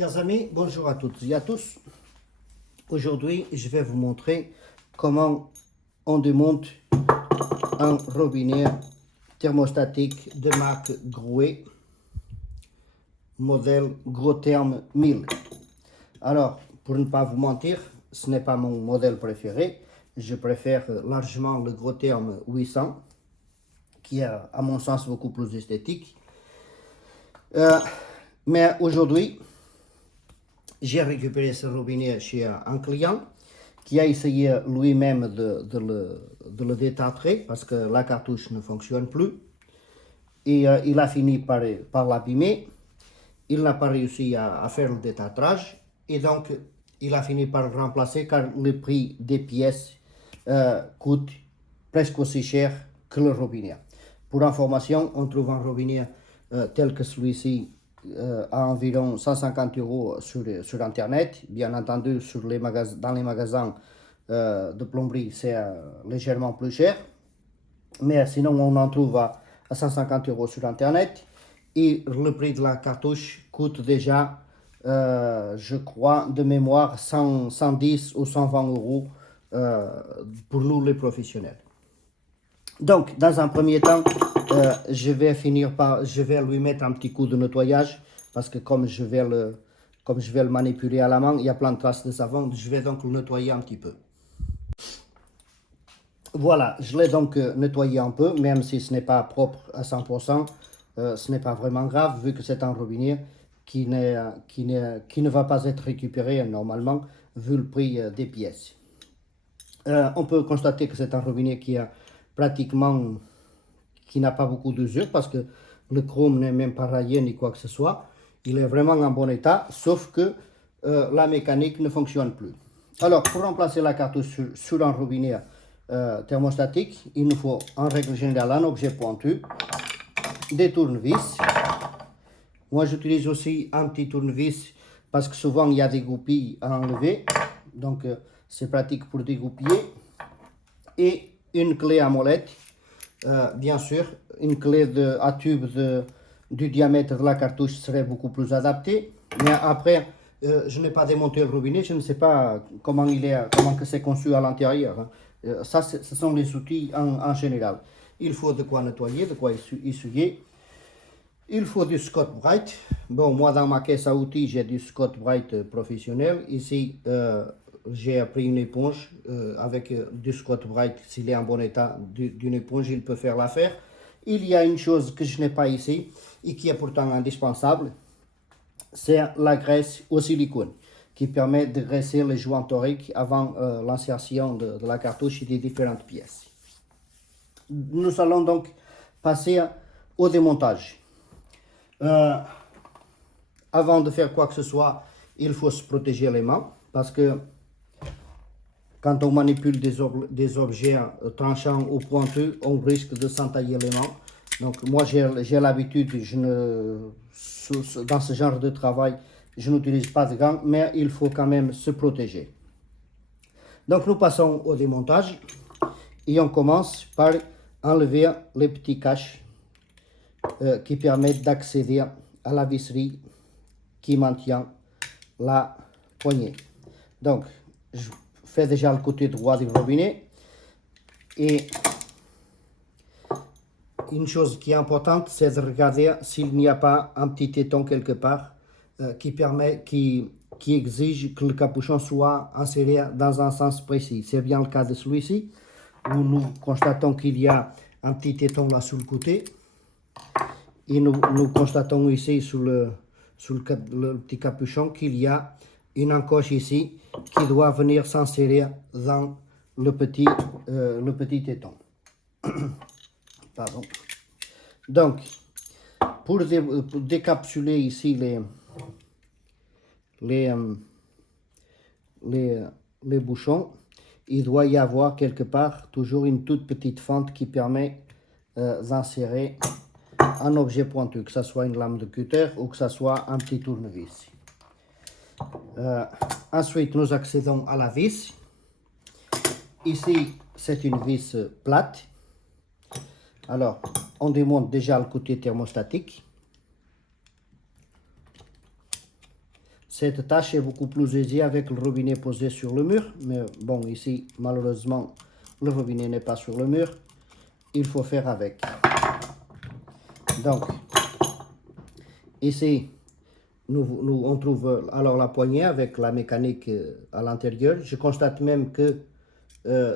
Chers amis, bonjour à toutes et à tous. Aujourd'hui, je vais vous montrer comment on démonte un robinet thermostatique de marque Grouet, modèle Grotherm 1000. Alors, pour ne pas vous mentir, ce n'est pas mon modèle préféré. Je préfère largement le Grotherm 800, qui est à mon sens beaucoup plus esthétique. Mais aujourd'hui, j'ai récupéré ce robinet chez un client qui a essayé lui-même de le détartrer parce que la cartouche ne fonctionne plus. Et il a fini par l'abîmer. Il n'a pas réussi à faire le détartrage et donc il a fini par le remplacer car le prix des pièces coûte presque aussi cher que le robinet. Pour information, on trouve un robinet tel que celui-ci à environ 150 € sur Internet. Bien entendu, dans les magasins de plomberie, c'est légèrement plus cher. Mais sinon, on en trouve à 150 € sur Internet. Et le prix de la cartouche coûte déjà, je crois, de mémoire, 110 ou 120 € pour nous les professionnels. Donc, dans un premier temps, je vais lui mettre un petit coup de nettoyage parce que comme je vais le manipuler à la main, il y a plein de traces de savon. Je vais donc le nettoyer un petit peu. Voilà, je l'ai donc nettoyé un peu, même si ce n'est pas propre à 100%, ce n'est pas vraiment grave vu que c'est un robinet qui ne va pas être récupéré normalement vu le prix des pièces. On peut constater que c'est un robinet qui n'a pas beaucoup d'usure parce que le chrome n'est même pas rayé ni quoi que ce soit. Il est vraiment en bon état, sauf que la mécanique ne fonctionne plus. Alors, pour remplacer la cartouche sur un robinet thermostatique, il nous faut en règle générale un objet pointu, des tournevis. Moi, j'utilise aussi un petit tournevis parce que souvent il y a des goupilles à enlever. Donc, c'est pratique pour dégoupiller. Et une clé à molette. Bien sûr, une clé à tube du diamètre de la cartouche serait beaucoup plus adaptée. Mais après, je n'ai pas démonté le robinet, je ne sais pas comment que c'est conçu à l'intérieur. Ça, ce sont les outils en général. Il faut de quoi nettoyer, de quoi essuyer. Il faut du Scotch-Brite. Bon, moi dans ma caisse à outils, j'ai du Scotch-Brite professionnel. Ici, j'ai pris une éponge avec du Scotch-Brite. S'il est en bon état d'une éponge, il peut faire l'affaire. Il y a une chose que je n'ai pas ici et qui est pourtant indispensable, c'est la graisse au silicone qui permet de graisser les joints toriques avant l'insertion de la cartouche et des différentes pièces. Nous allons donc passer au démontage. Avant de faire quoi que ce soit, il faut se protéger les mains parce que quand on manipule des objets tranchants ou pointus, on risque de s'entailler les mains. Donc moi j'ai l'habitude, dans ce genre de travail, je n'utilise pas de gants, mais il faut quand même se protéger. Donc nous passons au démontage et on commence par enlever les petits caches qui permettent d'accéder à la visserie qui maintient la poignée. Donc, je fais déjà le côté droit du robinet et une chose qui est importante, c'est de regarder s'il n'y a pas un petit téton quelque part qui exige que le capuchon soit inséré dans un sens précis. C'est bien le cas de celui-ci, où nous constatons qu'il y a un petit téton là sur le côté. Et nous constatons ici sur le petit capuchon qu'il y a une encoche ici qui doit venir s'insérer dans le petit téton. Pardon. Donc, pour décapsuler ici les bouchons, il doit y avoir quelque part toujours une toute petite fente qui permet d'insérer un objet pointu, que ce soit une lame de cutter ou que ce soit un petit tournevis. Ensuite, nous accédons à la vis. Ici, c'est une vis plate. Alors, on démonte déjà le côté thermostatique. cette tâche est beaucoup plus aisée avec le robinet posé sur le mur. Mais bon, ici, malheureusement, le robinet n'est pas sur le mur. Il faut faire avec. Donc, ici, on trouve alors la poignée avec la mécanique à l'intérieur. Je constate même que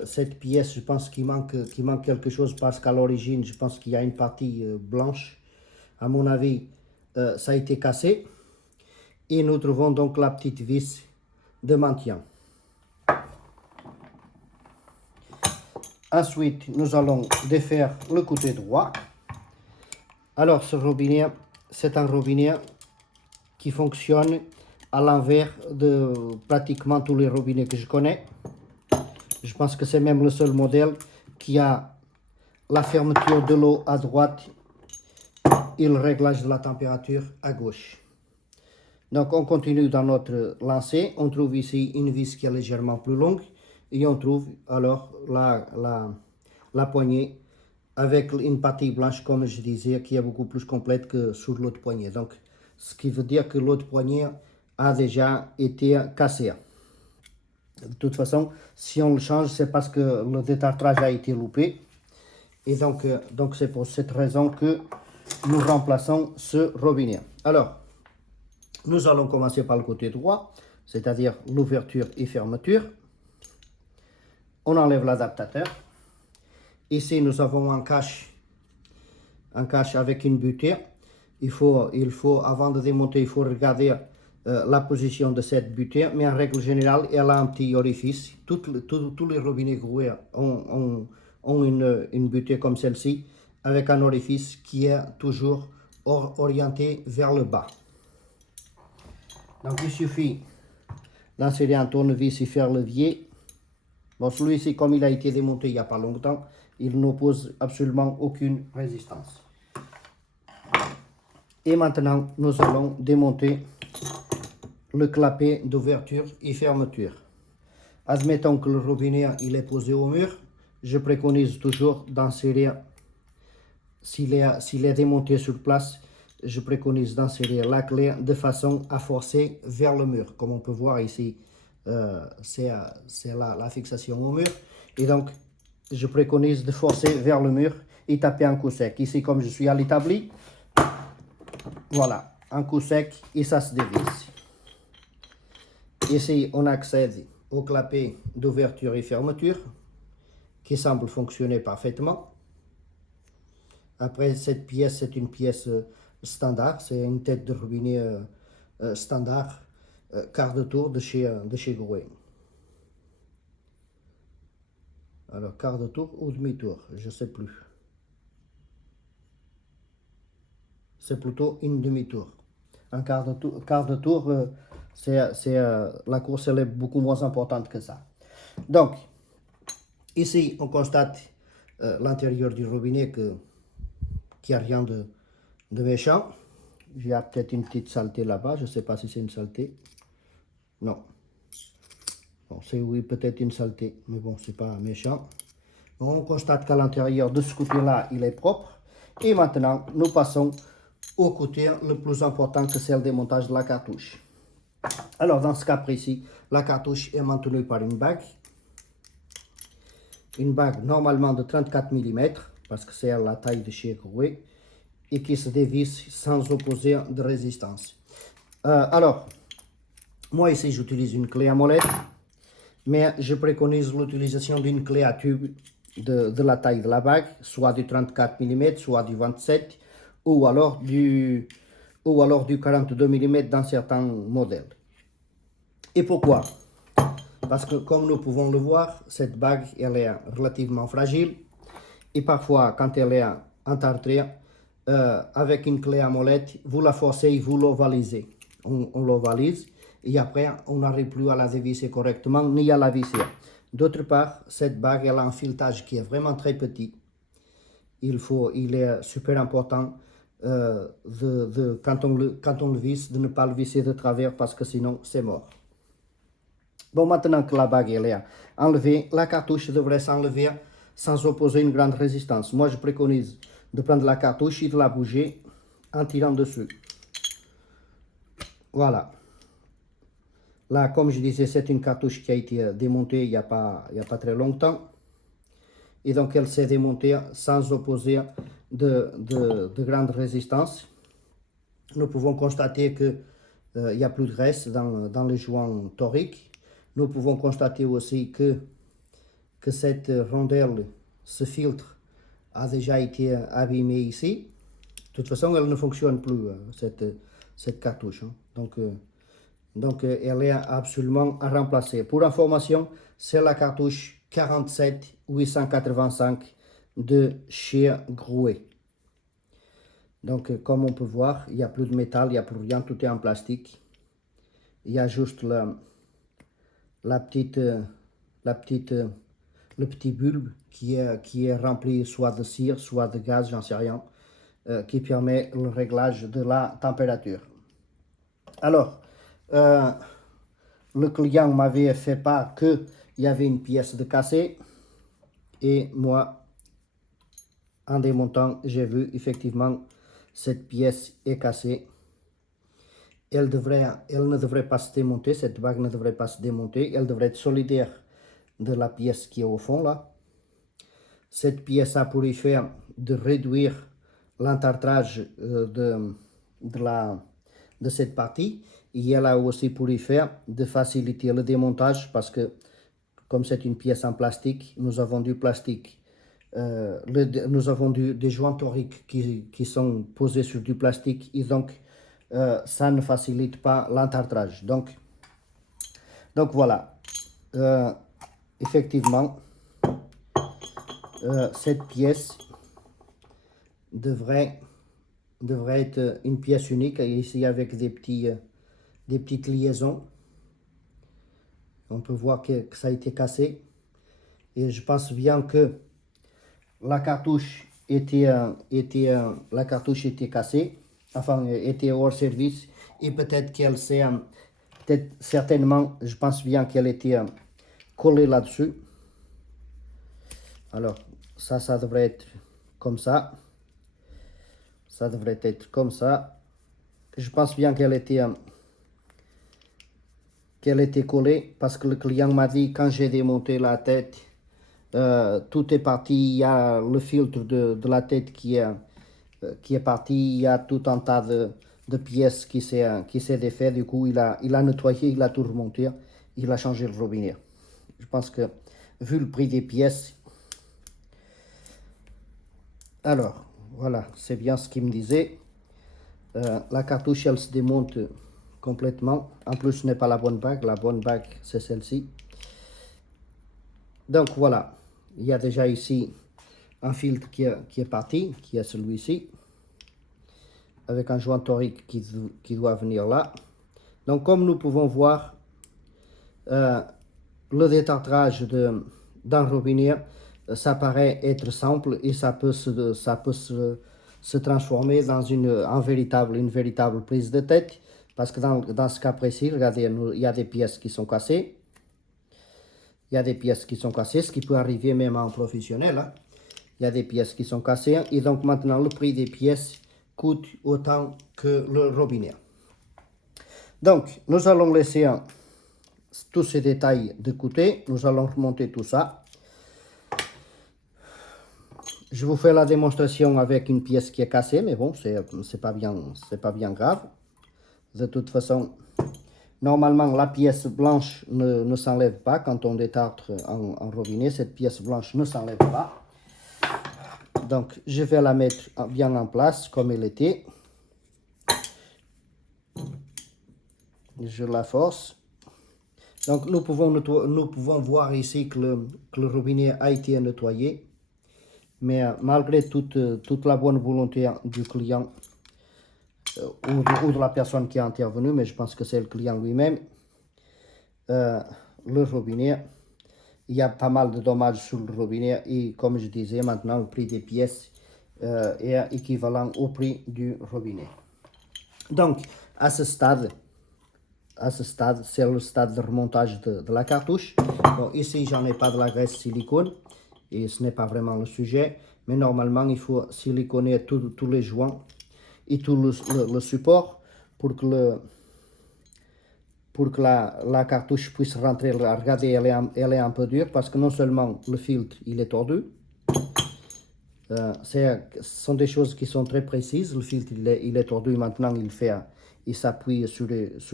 cette pièce, je pense qu'il manque quelque chose parce qu'à l'origine, je pense qu'il y a une partie blanche. À mon avis, ça a été cassé. Et nous trouvons donc la petite vis de maintien. Ensuite, nous allons défaire le côté droit. Alors, ce robinet, c'est un robinet qui fonctionne à l'envers de pratiquement tous les robinets que je connais. Je pense que c'est même le seul modèle qui a la fermeture de l'eau à droite et le réglage de la température à gauche. Donc on continue dans notre lancée. On trouve ici une vis qui est légèrement plus longue et on trouve alors la poignée avec une partie blanche, comme je disais, qui est beaucoup plus complète que sur l'autre poignée. Donc ce qui veut dire que l'autre poignée a déjà été cassée. De toute façon, si on le change, c'est parce que le détartrage a été loupé. Et donc c'est pour cette raison que nous remplaçons ce robinet. Alors, nous allons commencer par le côté droit, c'est-à-dire l'ouverture et fermeture. On enlève l'adaptateur. Ici, nous avons un cache avec une butée. Il faut, avant de démonter, il faut regarder la position de cette butée, mais en règle générale, elle a un petit orifice. Tous les robinets groués ont une butée comme celle-ci, avec un orifice qui est toujours orienté vers le bas. Donc il suffit d'insérer un tournevis et faire levier. Bon, celui-ci, comme il a été démonté il n'y a pas longtemps, il n'oppose absolument aucune résistance. Et maintenant, nous allons démonter le clapet d'ouverture et fermeture. Admettons que le robinet il est posé au mur. Je préconise toujours d'insérer, s'il est démonté sur place, je préconise d'insérer la clé de façon à forcer vers le mur. Comme on peut voir ici, c'est la fixation au mur. Et donc, je préconise de forcer vers le mur et taper un coup sec. Ici, comme je suis à l'établi, voilà, un coup sec et ça se dévisse. Ici, on accède au clapet d'ouverture et fermeture qui semble fonctionner parfaitement. Après, cette pièce, c'est une pièce standard, c'est une tête de robinet standard, quart de tour de chez Groué. Alors, quart de tour ou demi-tour, je ne sais plus. C'est plutôt une demi-tour. Un quart de tour, la course elle est beaucoup moins importante que ça. Donc, ici, on constate l'intérieur du robinet qu'il n'y a rien de méchant. Il y a peut-être une petite saleté là-bas, je ne sais pas si c'est une saleté. Non. Bon, c'est oui, peut-être une saleté, mais bon, c'est pas méchant. On constate qu'à l'intérieur de ce côté-là, il est propre. Et maintenant, nous passons au côté le plus important que c'est le démontage de la cartouche. Alors, dans ce cas précis, la cartouche est maintenue par une bague. Une bague normalement de 34 mm, parce que c'est la taille de chez Groué, et qui se dévisse sans opposer de résistance. Alors, moi ici j'utilise une clé à molette, mais je préconise l'utilisation d'une clé à tube de la taille de la bague, soit du 34 mm, soit du 27, ou alors du 42 mm dans certains modèles. Et pourquoi? Parce que comme nous pouvons le voir, cette bague elle est relativement fragile et parfois quand elle est entartrée, avec une clé à molette, vous la forcez et vous l'ovalisez. On l'ovalise et après on n'arrive plus à la dévisser correctement ni à la visser. D'autre part, cette bague elle a un filetage qui est vraiment très petit. Il est super important quand on le visse, de ne pas le visser de travers parce que sinon c'est mort. Bon, maintenant que la bague elle est enlevée, la cartouche devrait s'enlever sans opposer une grande résistance. Moi, je préconise de prendre la cartouche et de la bouger en tirant dessus. Voilà. Là, comme je disais, c'est une cartouche qui a été démontée il n'y a pas très longtemps. Et donc, elle s'est démontée sans opposer de grande résistance. Nous pouvons constater qu'il n'y a plus de graisse dans les joints toriques. Nous pouvons constater aussi que cette rondelle, ce filtre, a déjà été abîmé ici. De toute façon, elle ne fonctionne plus, cette cartouche. Hein. Donc, elle est absolument à remplacer. Pour information, c'est la cartouche 47885 de chez Grouet. Donc, comme on peut voir, il n'y a plus de métal, il n'y a plus rien, tout est en plastique. Il y a juste le petit bulbe qui est rempli soit de cire, soit de gaz, j'en sais rien, qui permet le réglage de la température. Alors, le client m'avait fait part qu'il y avait une pièce de cassée et moi, en démontant, j'ai vu effectivement cette pièce est cassée. Elle ne devrait pas se démonter, cette bague ne devrait pas se démonter, elle devrait être solidaire de la pièce qui est au fond là. Cette pièce a pour effet de réduire l'entartrage de cette partie et elle a aussi pour effet de faciliter le démontage parce que comme c'est une pièce en plastique, nous avons du plastique, nous avons des joints toriques qui sont posés sur du plastique et donc ça ne facilite pas l'entartrage. Donc voilà, effectivement, cette pièce devrait être une pièce unique, ici avec des petites liaisons. On peut voir que ça a été cassé. Et je pense bien que la cartouche était cassée, enfin était hors service. Et peut-être qu'elle s'est, certainement, je pense bien qu'elle était collée là-dessus. Alors, ça devrait être comme ça. Ça devrait être comme ça. Je pense bien qu'elle était collée parce que le client m'a dit quand j'ai démonté la tête, tout est parti. Il y a le filtre de la tête qui est parti. Il y a tout un tas de pièces qui s'est défait. Du coup, il a nettoyé, il a tout remonté. Il a changé le robinet. Je pense que vu le prix des pièces, alors voilà, c'est bien ce qu'il me disait. La cartouche, elle se démonte complètement. En plus, ce n'est pas la bonne bague. La bonne bague, c'est celle-ci. Donc voilà, il y a déjà ici un filtre qui est parti, qui est celui-ci, avec un joint torique qui doit venir là. Donc comme nous pouvons voir, le détartrage d'un robinet, ça paraît être simple et ça peut se transformer dans une véritable prise de tête. Parce que dans ce cas précis, regardez, il y a des pièces qui sont cassées. Il y a des pièces qui sont cassées, ce qui peut arriver même en professionnel. Hein. Il y a des pièces qui sont cassées et donc maintenant le prix des pièces coûte autant que le robinet. Donc nous allons laisser tous ces détails de côté. Nous allons remonter tout ça. Je vous fais la démonstration avec une pièce qui est cassée, mais bon, c'est pas bien grave. De toute façon, normalement, la pièce blanche ne s'enlève pas quand on détartre en robinet. Cette pièce blanche ne s'enlève pas. Donc, je vais la mettre bien en place comme elle était. Je la force. Donc, nous pouvons voir ici que le robinet a été nettoyé. Mais malgré toute la bonne volonté du client ou de la personne qui a intervenu, mais je pense que c'est le client lui-même, le robinet, il y a pas mal de dommages sur le robinet et comme je disais, maintenant le prix des pièces est équivalent au prix du robinet. Donc, à ce stade, c'est le stade de remontage de la cartouche. Bon, ici, j'en ai pas de la graisse silicone et ce n'est pas vraiment le sujet, mais normalement, il faut siliconer tous les joints et tout le support pour que pour que la cartouche puisse rentrer. Regardez, elle est un peu dure parce que non seulement le filtre il est tordu, ce sont des choses qui sont très précises. Le filtre il est tordu, maintenant il s'appuie sur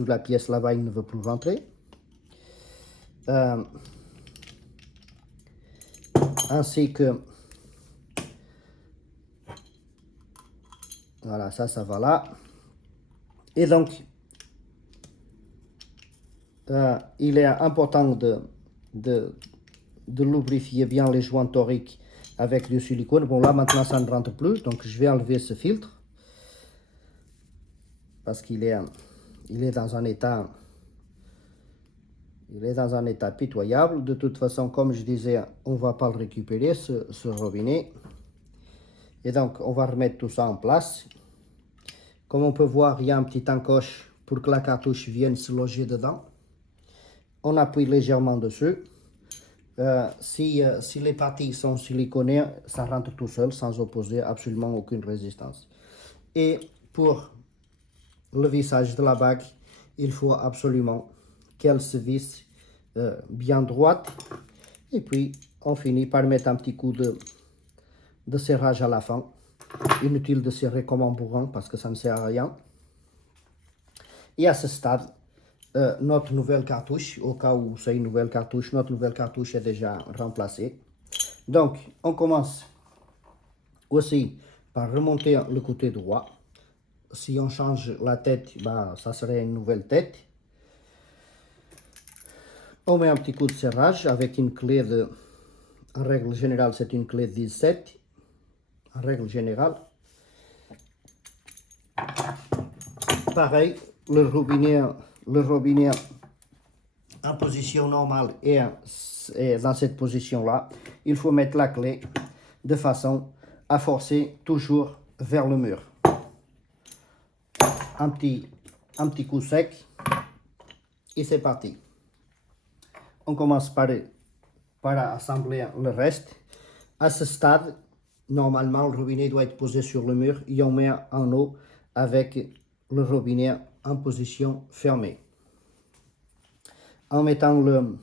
la pièce là-bas, il ne veut plus rentrer. Ainsi que, voilà, ça va là. Et donc, il est important de lubrifier bien les joints toriques avec du silicone. Bon, là maintenant ça ne rentre plus, donc je vais enlever ce filtre parce qu'il est dans un état pitoyable. De toute façon, comme je disais, on ne va pas le récupérer, ce robinet. Et donc on va remettre tout ça en place. Comme on peut voir, il y a un petit encoche pour que la cartouche vienne se loger dedans. On appuie légèrement dessus. Si les parties sont siliconées, ça rentre tout seul sans opposer absolument aucune résistance. Et pour le vissage de la bague, il faut absolument qu'elle se visse bien droite. Et puis on finit par mettre un petit coup de serrage à la fin. Inutile de serrer comme un bourrin parce que ça ne sert à rien. Et à ce stade, notre nouvelle cartouche, au cas où c'est une nouvelle cartouche, notre nouvelle cartouche est déjà remplacée. Donc, on commence aussi par remonter le côté droit. Si on change la tête, bah, ça serait une nouvelle tête. On met un petit coup de serrage avec une clé en règle générale, c'est une clé 17. En règle générale. Pareil, le robinet en position normale et dans cette position-là, il faut mettre la clé de façon à forcer toujours vers le mur. Un petit coup sec et c'est parti. On commence par assembler le reste. À ce stade, normalement, le robinet doit être posé sur le mur et on met en eau avec le robinet en position fermée. En mettant le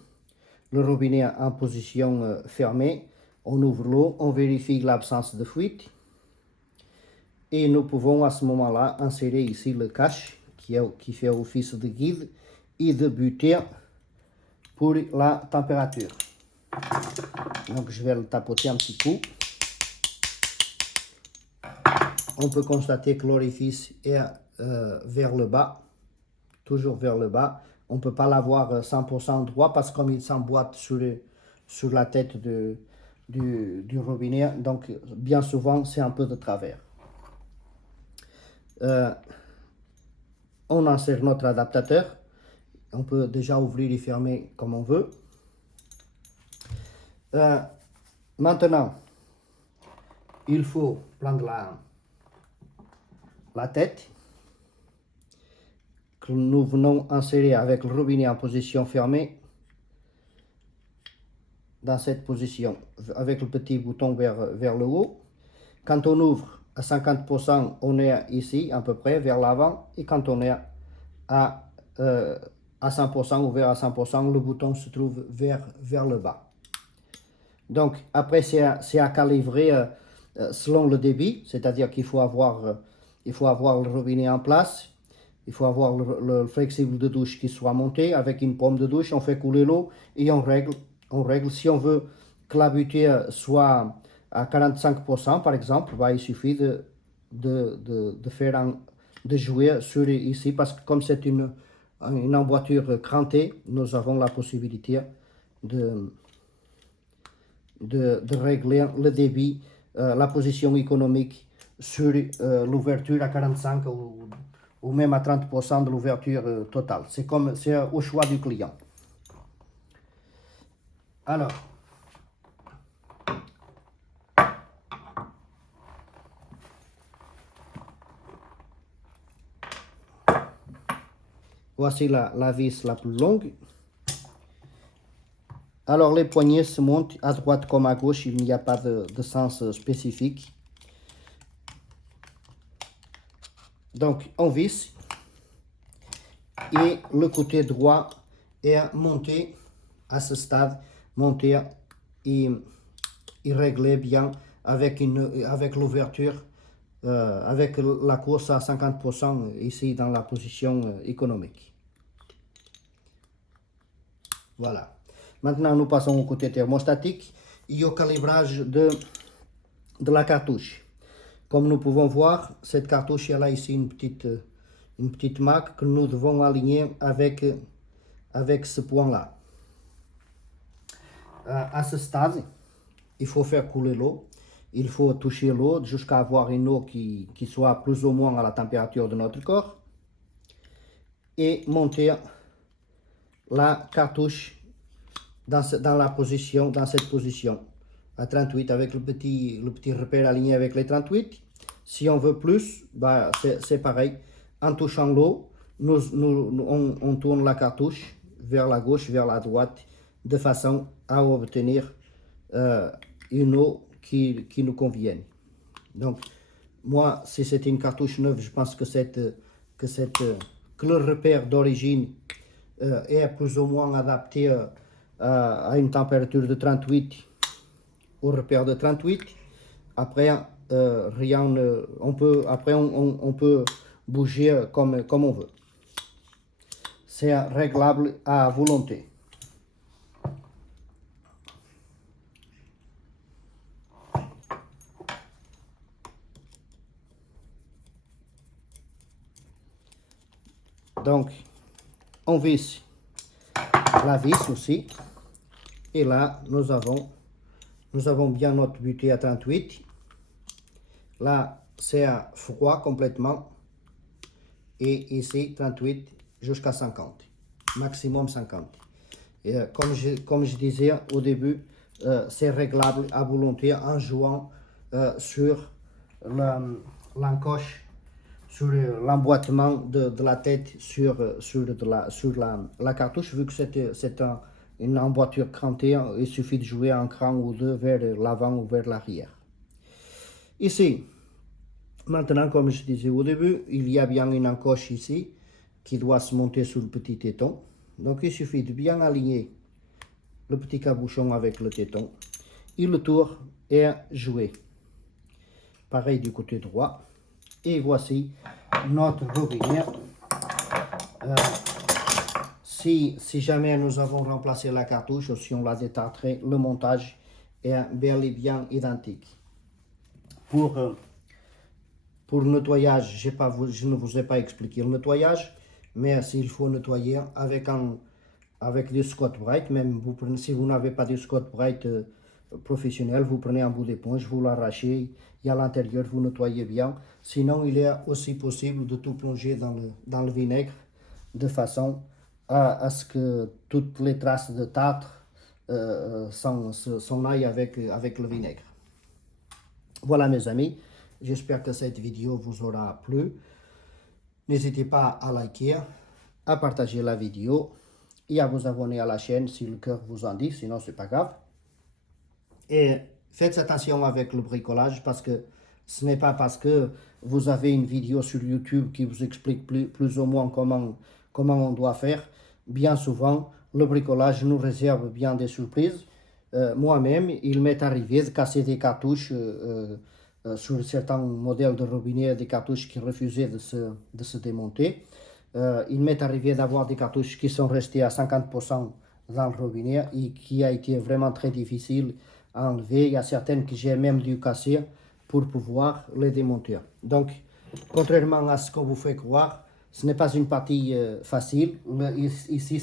robinet en position fermée, on ouvre l'eau, on vérifie l'absence de fuite et nous pouvons à ce moment-là insérer ici le cache qui fait office de guide et de buteur pour la température. Donc je vais le tapoter un petit coup. On peut constater que l'orifice est vers le bas, toujours vers le bas. On ne peut pas l'avoir 100% droit parce que comme il s'emboîte sur la tête du robinet, donc bien souvent c'est un peu de travers. On insère notre adaptateur. On peut déjà ouvrir et fermer comme on veut. Maintenant, il faut prendre la tête que nous venons insérer avec le robinet en position fermée dans cette position avec le petit bouton vers le haut. Quand on ouvre à 50%, on est ici à peu près vers l'avant, et quand on est à 100%, ouvert à 100%, le bouton se trouve vers le bas. Donc après c'est à calibrer selon le débit, c'est-à-dire qu'il faut avoir le robinet en place, il faut avoir le flexible de douche qui soit monté avec une pomme de douche, on fait couler l'eau et on règle. Si on veut que la butée soit à 45% par exemple, bah, il suffit de jouer sur ici parce que comme c'est une emboîture crantée, nous avons la possibilité de régler le débit, la position économique sur l'ouverture à 45 ou même à 30% de l'ouverture totale. C'est au choix du client. Alors, voici la vis la plus longue. Alors les poignées se montent à droite comme à gauche, il n'y a pas de sens spécifique. Donc on visse et le côté droit est monté à ce stade, monté et réglé bien avec l'ouverture, avec la course à 50% ici dans la position économique. Voilà. Maintenant, nous passons au côté thermostatique et au calibrage de la cartouche. Comme nous pouvons voir, cette cartouche, elle a ici une petite marque que nous devons aligner avec ce point-là. À ce stade, il faut faire couler l'eau. Il faut toucher l'eau jusqu'à avoir une eau qui soit plus ou moins à la température de notre corps. Et monter la cartouche dans cette position à 38 avec le petit repère aligné avec les 38. Si on veut plus, bah, c'est pareil. En touchant l'eau, on tourne la cartouche vers la gauche, vers la droite, de façon à obtenir une eau qui nous convienne. Donc, moi, si c'était une cartouche neuve, je pense que le repère d'origine est plus ou moins adapté à une température de 38, au repère de 38. Après, on peut bouger comme on veut. C'est réglable à volonté. Donc, on visse la vis aussi. Et là, nous avons bien notre butée à 38. Là, c'est à froid complètement. Et ici, 38 jusqu'à 50. Maximum 50. Et comme je disais au début, c'est réglable à volonté en jouant sur l'encoche, sur l'emboîtement de la tête sur la cartouche. Vu que c'est une emboîture crantée, il suffit de jouer un cran ou deux vers l'avant ou vers l'arrière. Ici, maintenant, comme je disais au début, il y a bien une encoche ici qui doit se monter sur le petit téton. Donc il suffit de bien aligner le petit cabochon avec le téton et le tour est joué. Pareil du côté droit. Et voici notre robinet. Si jamais nous avons remplacé la cartouche ou si on l'a détartré, le montage est bel et bien identique. Pour le nettoyage, je ne vous ai pas expliqué le nettoyage, mais s'il faut nettoyer avec du Scotch-Brite, même si vous n'avez pas du Scotch-Brite professionnel, vous prenez un bout d'éponge, vous l'arrachez et à l'intérieur vous nettoyez bien. Sinon, il est aussi possible de tout plonger dans le vinaigre de façon à ce que toutes les traces de tartre s'en aillent avec le vinaigre. Voilà mes amis, j'espère que cette vidéo vous aura plu. N'hésitez pas à liker, à partager la vidéo et à vous abonner à la chaîne si le cœur vous en dit, sinon c'est pas grave. Et faites attention avec le bricolage parce que ce n'est pas parce que vous avez une vidéo sur YouTube qui vous explique plus ou moins comment on doit faire. Bien souvent, le bricolage nous réserve bien des surprises. Moi-même, il m'est arrivé de casser des cartouches sur certains modèles de robinet, des cartouches qui refusaient de se démonter. Il m'est arrivé d'avoir des cartouches qui sont restées à 50% dans le robinet et qui a été vraiment très difficile à enlever. Il y a certaines que j'ai même dû casser pour pouvoir les démonter. Donc, contrairement à ce qu'on vous fait croire, ce n'est pas une partie facile. Ici,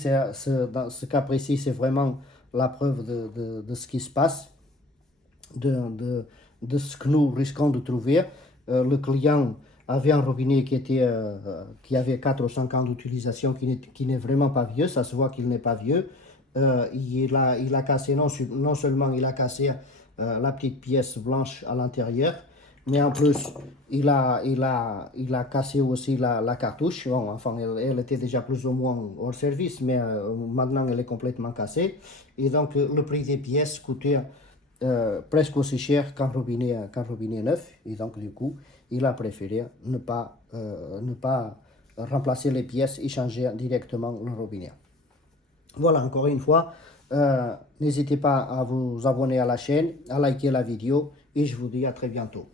dans ce cas précis, c'est vraiment la preuve de ce qui se passe, de ce que nous risquons de trouver. Le client avait un robinet qui avait 4 ou 5 ans d'utilisation, qui n'est vraiment pas vieux, ça se voit qu'il n'est pas vieux. Il a cassé, non seulement il a cassé la petite pièce blanche à l'intérieur, mais en plus il a cassé aussi la cartouche. Bon, enfin, elle était déjà plus ou moins hors service, mais maintenant elle est complètement cassée. Et donc le prix des pièces coûtait presque aussi cher qu'un robinet neuf. Et donc du coup, il a préféré ne pas remplacer les pièces et changer directement le robinet. Voilà, encore une fois, n'hésitez pas à vous abonner à la chaîne, à liker la vidéo et je vous dis à très bientôt.